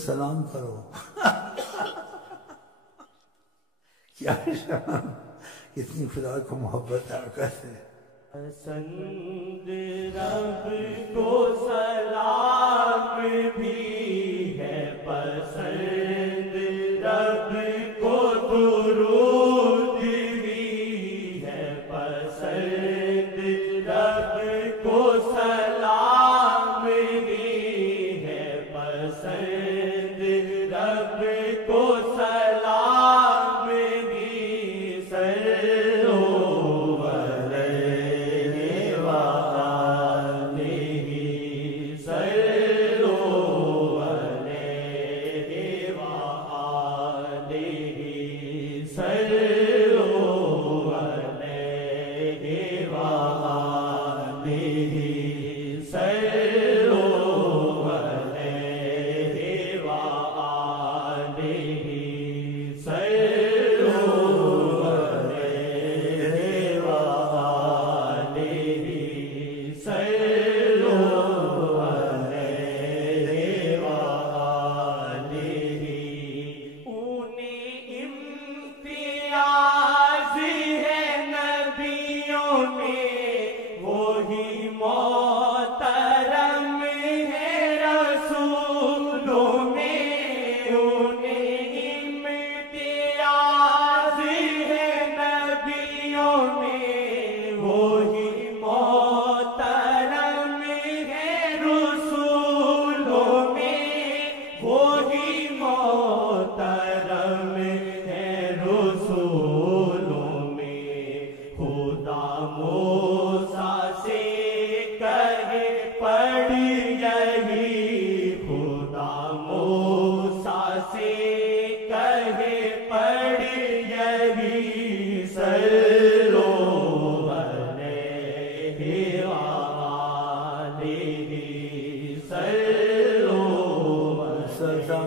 سلام کرو کیا شان کتنی خدا کو محبت آقا سے پسند رب کو سلام بھی ہے پسند رب کو درود بھی ہے پسند رب کو سلام بھی ہے پسند رب کو سلام بھی صلو علیہ وآلہ صلو علیہ وآلہ صلو علیہ وآلہ صلو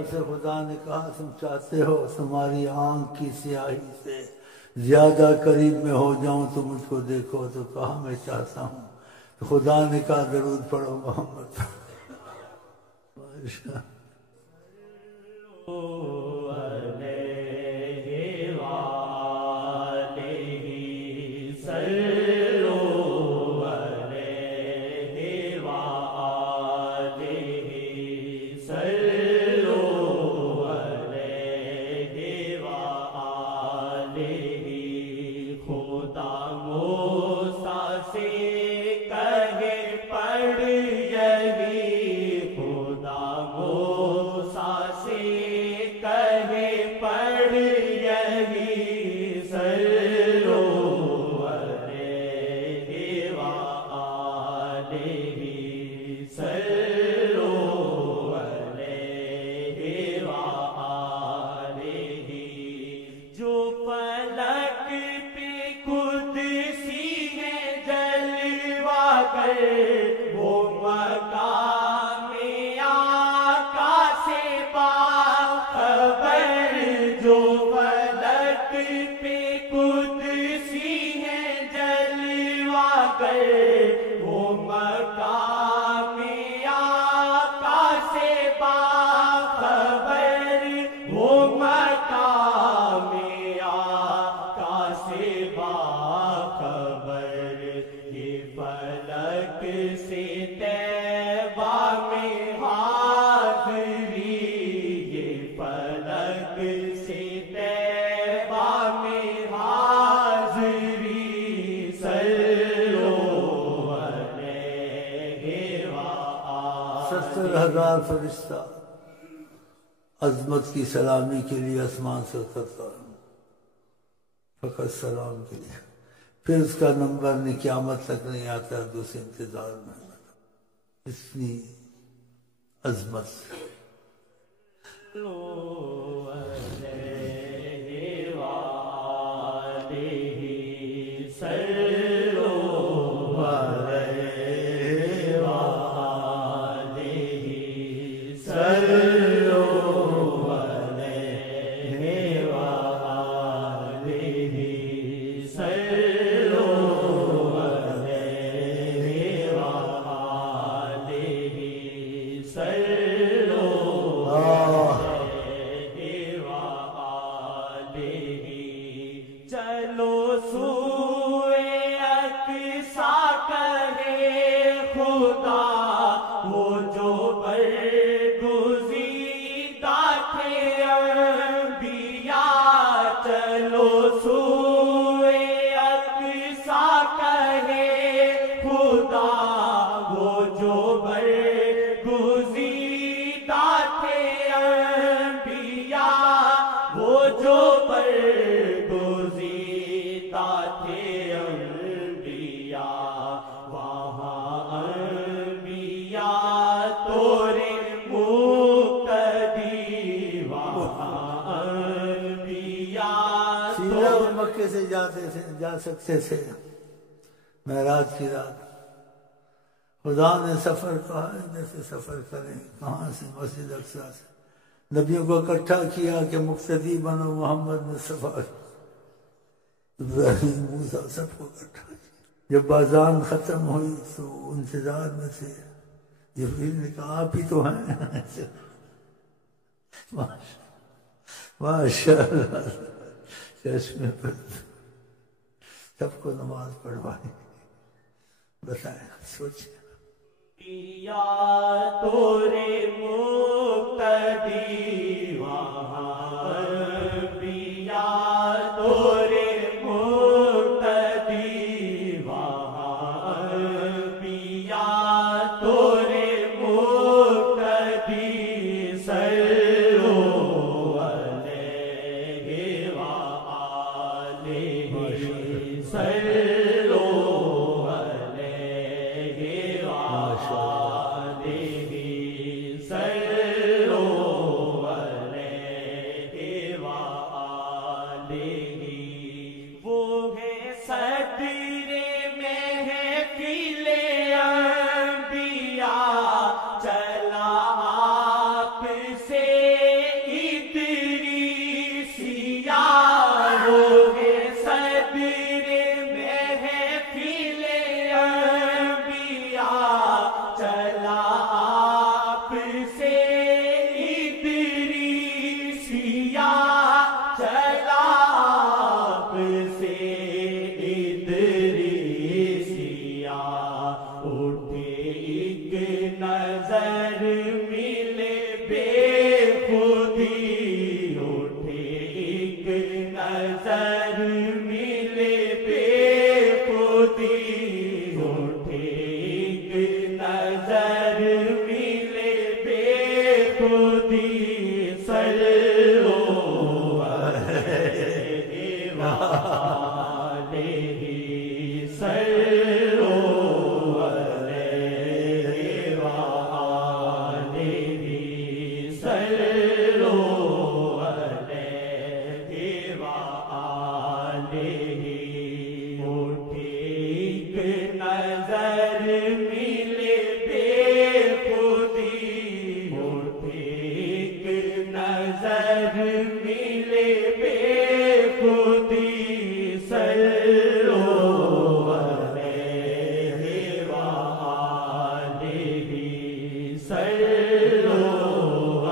سے خدا نے کہا تم چاہتے ہو تمہاری آنکھ کی سیاہی سے زیادہ قریب میں ہو جاؤں تو مجھ کو دیکھو، تو کہا میں چاہتا ہوں، تو خدا نے کہا درود پڑھو محمد خدا موسیٰ سے کہے پڑھ یہی، خدا موسیٰ سے کہے پڑھ یہی، صلو علیہ وآلہ، صلو علیہ وآلہ، جو فلک پہ قدسی ہے جلوہ گر، وہ مقام آقا سے باخبر، جو فلک پہ قدسی ہے جلوہ گر، وہ مقام آقا سے باخبر، وہ مقام آقا سے باخبر، یہ فلک سے طیبہ میں حاضری، یہ فلک سے طیبہ میں حاضری، صلو علیہ وآلہ۔ 70,000 فرشتہ عظمت کی سلامی کے لیے آسمان سے اترتا ہے، فقط سلام کے لیے، پھر اس کا نمبر نہیں قیامت تک نہیں آتا، دوسرے انتظار میں، اتنی عظمت۔ صلو علیہ وآلہ، صلو علیہ وآلہ، صلو علیہ وآلہ، صلو علیہ وآلہ، صلو چلو سوئے اقصیٰ کہے خدا، وہ جو برگزیدہ تھے انبیاء، چلو سوئے اقصیٰ کہے خدا، وہ جو برگزیدہ تھے انبیاء، وہ جو برگزیدہ تھے انبیاء، وہاں انبیاء تورے مقتدی، وہاں انبیاء سیدھا وہ مکے سے جا سکتے تھے معراج کی رات، خدا نے سفر کہا ادھر سے سفر کریں، کہاں سے؟ مسجد اقصیٰ سے، نبیوں کو اکٹھا کیا کہ مقتدی بنو محمد مصطفیٰ، ابراہیم موسیٰ سب کو اکٹھا کیا۔ جب اذان ختم ہوئی تو انتظار میں تھے، جبریل نے کہا آپ ہی تو ہیں، ماشاء اللہ، چشمے پر سب کو نماز پڑھوائی، بتائیں سوچیں۔ یا تورے مقتدی، وہاں انبیاء تورے مقتدی، وہاں انبیاء تورے مقتدی، صلو علیہ وآلہ، صلو علیہ وآلہ، صلو علیہ وآلہ، وہ ہے صدر محفل انبیاء، چلا آپ سے ادریسیہ، وہ ہے صدر محفل وآله صلوا عليه وآله صلوا عليه وآله ٹھیک نظر ملے بے خودی ٹھیک نظر ملے بے خودی صلوا علیہ وآلہ صلوا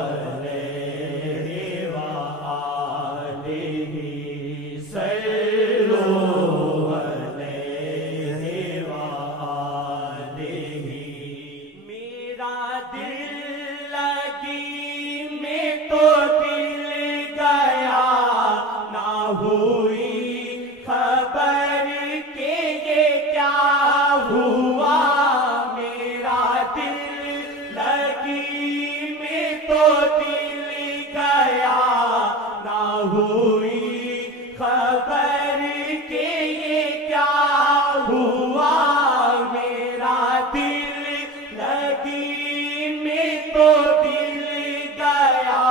علیہ وآلہ صلوا علیہ وآلہ میرا دل لگی میں تو دل گیا نہ ہوئی خبر کہ یہ کیا ہوا میرا دل لگی میں تو دل گیا نہ ہوئی خبر کہ یہ کیا ہوا میرا دل لگی میں تو دل گیا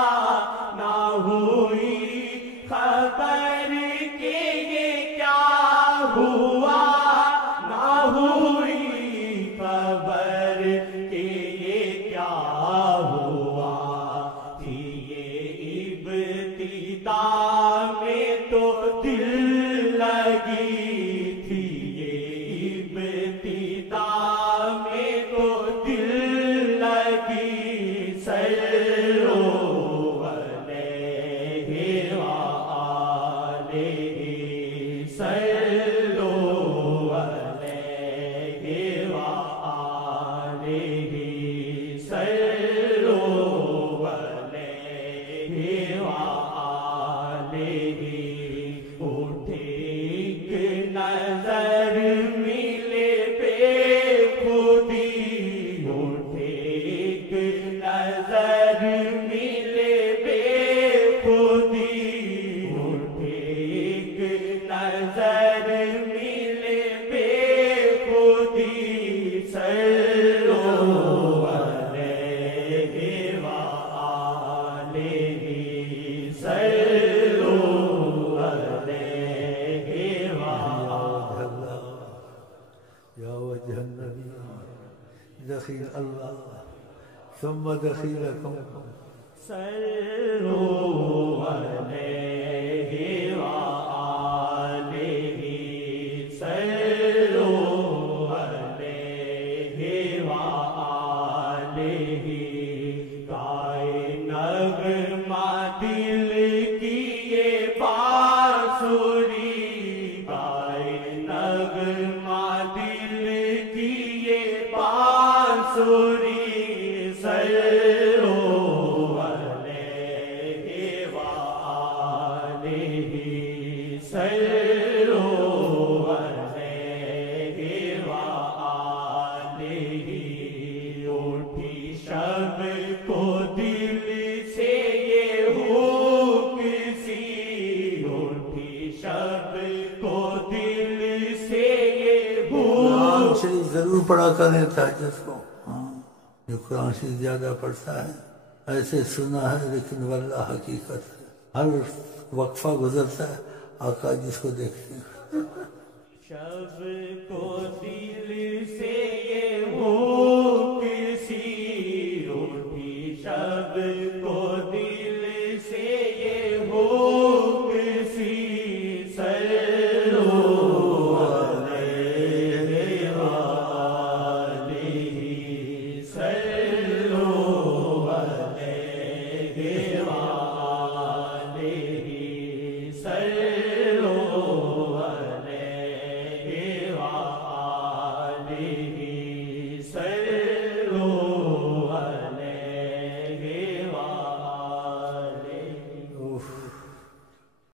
نہ ہوئی خبر کہ یہ کیا ہوا نہ ہوئی خبر کہ یہ کیا ہوا تھی یہ ابتدا میں تو دل لگی تھی یہ ابتدا میں تو دل لگی صلوا علیہ وآلہ صلوا علیہ وآلہ صلوا علیہ وآلہ ٹھیک نظر ملے بے خودی ٹھیک نظر ملے بے خودی ٹھیک نظر ملے بے خودی صلوا علیہ وآلہ صلوا علیہ وآلہ یا وجہ النبی دخیل اللہ ثم دخیلکم صلوا علیہ وآلہ صلوا علیہ وآلہ گائے نغمہ دل کی یہ بانسری گائے نغمہ دل کی یہ بانسری صلوا علیہ وآلہ صلوا علیہ وآلہ اٹھی شب کو دل سے یہ ہوک سی اٹھی شب کو دل سے یہ قرآن ہوک شریف ضرور پڑھا کریں تہجد کو جو قرآن شریف زیادہ پڑھتا ہے ایسے سنا ہے لیکن واللہ حقیقت ہے ہر وقفہ گزرتا ہے آقا جس کو دیکھتے ہیں شب کو دل سے